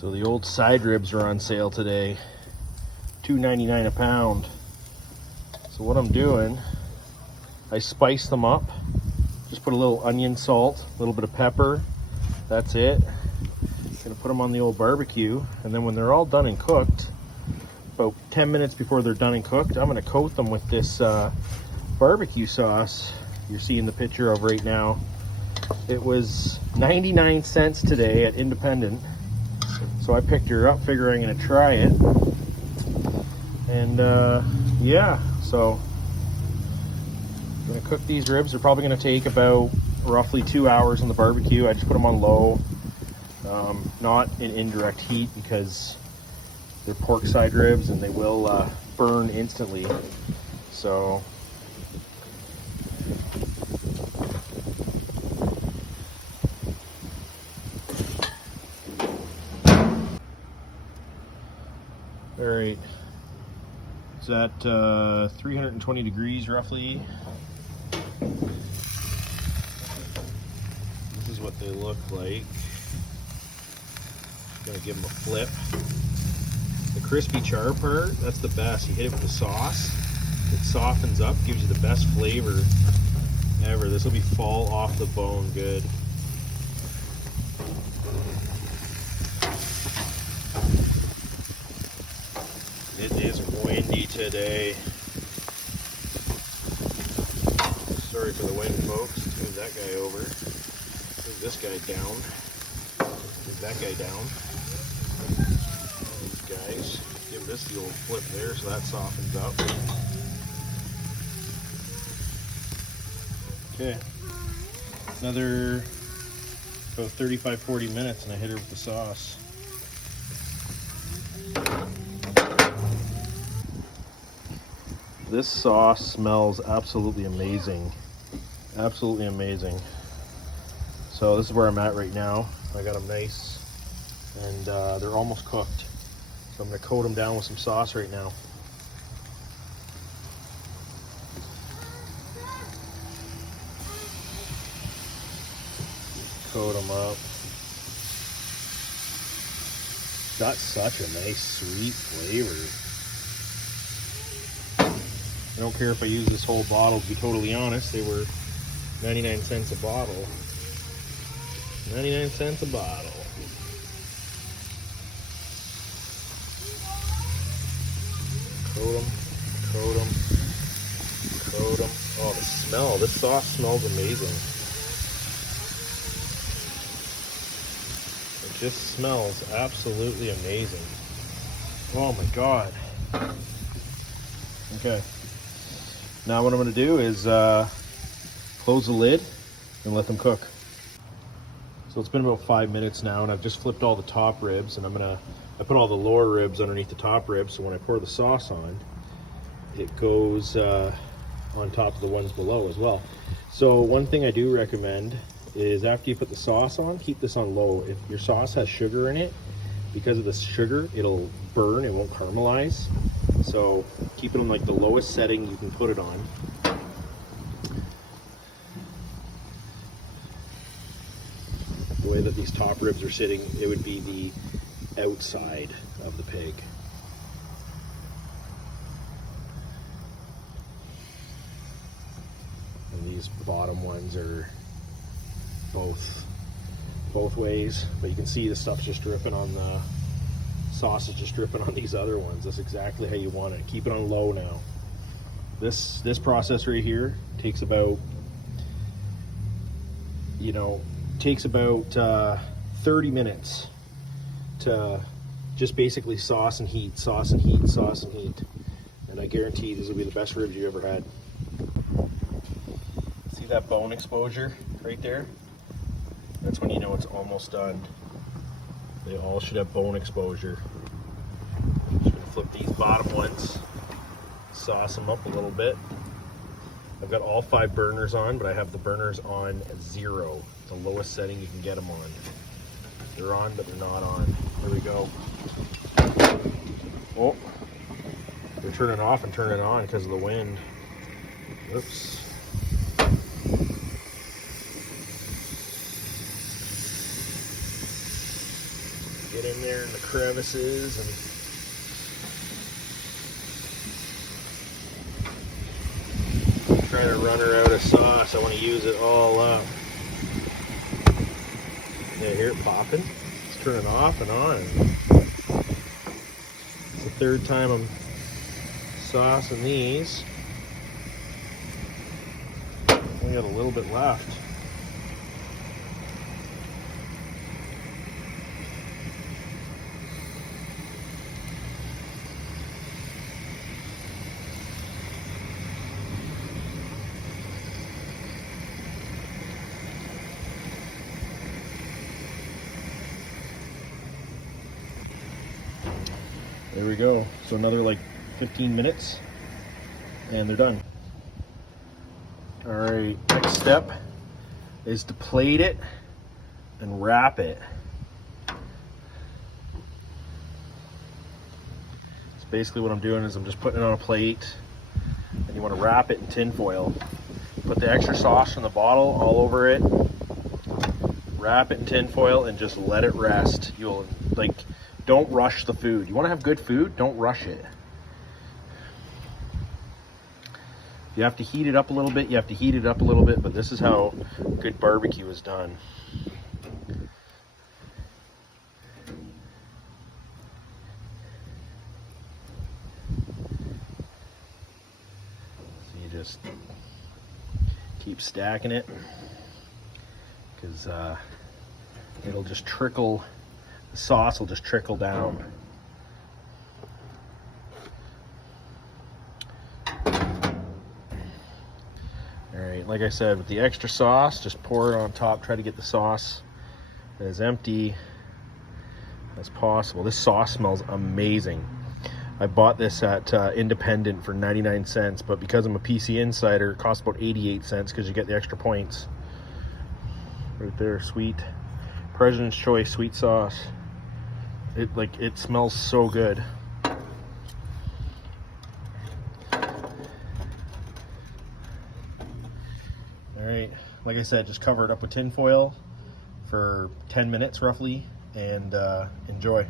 So the old side ribs are on sale today, $2.99 a pound. So what I'm doing, I spice them up. Just put a little onion, salt, a little bit of pepper. That's it. Gonna put them on the old barbecue, and then when they're all done and cooked, about 10 minutes before they're done and cooked, I'm gonna coat them with this barbecue sauce you're seeing the picture of right now. It was 99 cents today at Independent. So I picked her up figuring I'm gonna try it. And yeah, so I'm gonna cook these ribs. They're probably gonna take about roughly 2 hours on the barbecue. I just put them on low, not in indirect heat because they're pork side ribs and they will burn instantly. So all right, it's at 320 degrees roughly. This is what they look like. Gonna give them a flip. The crispy char part, that's the best. You hit it with the sauce, it softens up, gives you the best flavor ever. This will be fall off the bone good. It is windy today. Sorry for the wind, folks. Move that guy over. Move this guy down. Move that guy down. These guys. Give this the old flip there so that softens up. Okay. Another about 35-40 minutes and I hit her with the sauce. This sauce smells absolutely amazing. Absolutely amazing. So this is where I'm at right now. I got them nice and they're almost cooked. So I'm gonna coat them down with some sauce right now. Coat them up. Got such a nice sweet flavor. I don't care if I use this whole bottle, to be totally honest. They were 99 cents a bottle. 99 cents a bottle. Coat them, coat them, coat them. Oh, the smell. This sauce smells amazing. It just smells absolutely amazing. Oh my God. Okay. Now what I'm going to do is close the lid and let them cook. So it's been about 5 minutes now and I've just flipped all the top ribs and I put all the lower ribs underneath the top ribs, so when I pour the sauce on, it goes on top of the ones below as well. So one thing I do recommend is after you put the sauce on, keep this on low. If your sauce has sugar in it, because of the sugar, it'll burn, it won't caramelize. So keep it on like the lowest setting you can put it on. The way that these top ribs are sitting, it would be the outside of the pig. And these bottom ones are both ways, but you can see the stuff's just dripping on the sauce is just dripping on these other ones. That's exactly how you want it. Keep it on low now. This process right here takes about, you know, 30 minutes to just basically sauce and heat, sauce and heat, sauce and heat. And I guarantee this will be the best ribs you ever had. See that bone exposure right there? That's when you know it's almost done. They all should have bone exposure. Just gonna flip these bottom ones, sauce them up a little bit. I've got all 5 burners on, but I have the burners on 0, the lowest setting you can get them on. They're on, but they're not on. There we go. Oh, they're turning off and turning on because of the wind. Oops. Get in there in the crevices and try to run her out of sauce. I want to use it all up. Yeah, hear it popping? It's turning off and on. It's the third time I'm saucing these. Only got a little bit left. There we go. So another like 15 minutes and they're done. All right, next step is to plate it and wrap it. So basically what I'm doing is I'm just putting it on a plate, and you want to wrap it in tin foil. Put the extra sauce from the bottle all over it, wrap it in tin foil, and just let it rest. You'll like, don't rush the food. You want to have good food, don't rush it. You have to heat it up a little bit, but this is how good barbecue is done. So you just keep stacking it, because it'll just trickle, the sauce will just trickle down. Alright, like I said, with the extra sauce, just pour it on top. Try to get the sauce as empty as possible. This sauce smells amazing. I bought this at Independent for 99 cents, but because I'm a PC Insider, it costs about 88 cents because you get the extra points. Right there, sweet. President's Choice sweet sauce. It smells so good. Alright, like I said, just cover it up with tin foil for 10 minutes roughly, and enjoy.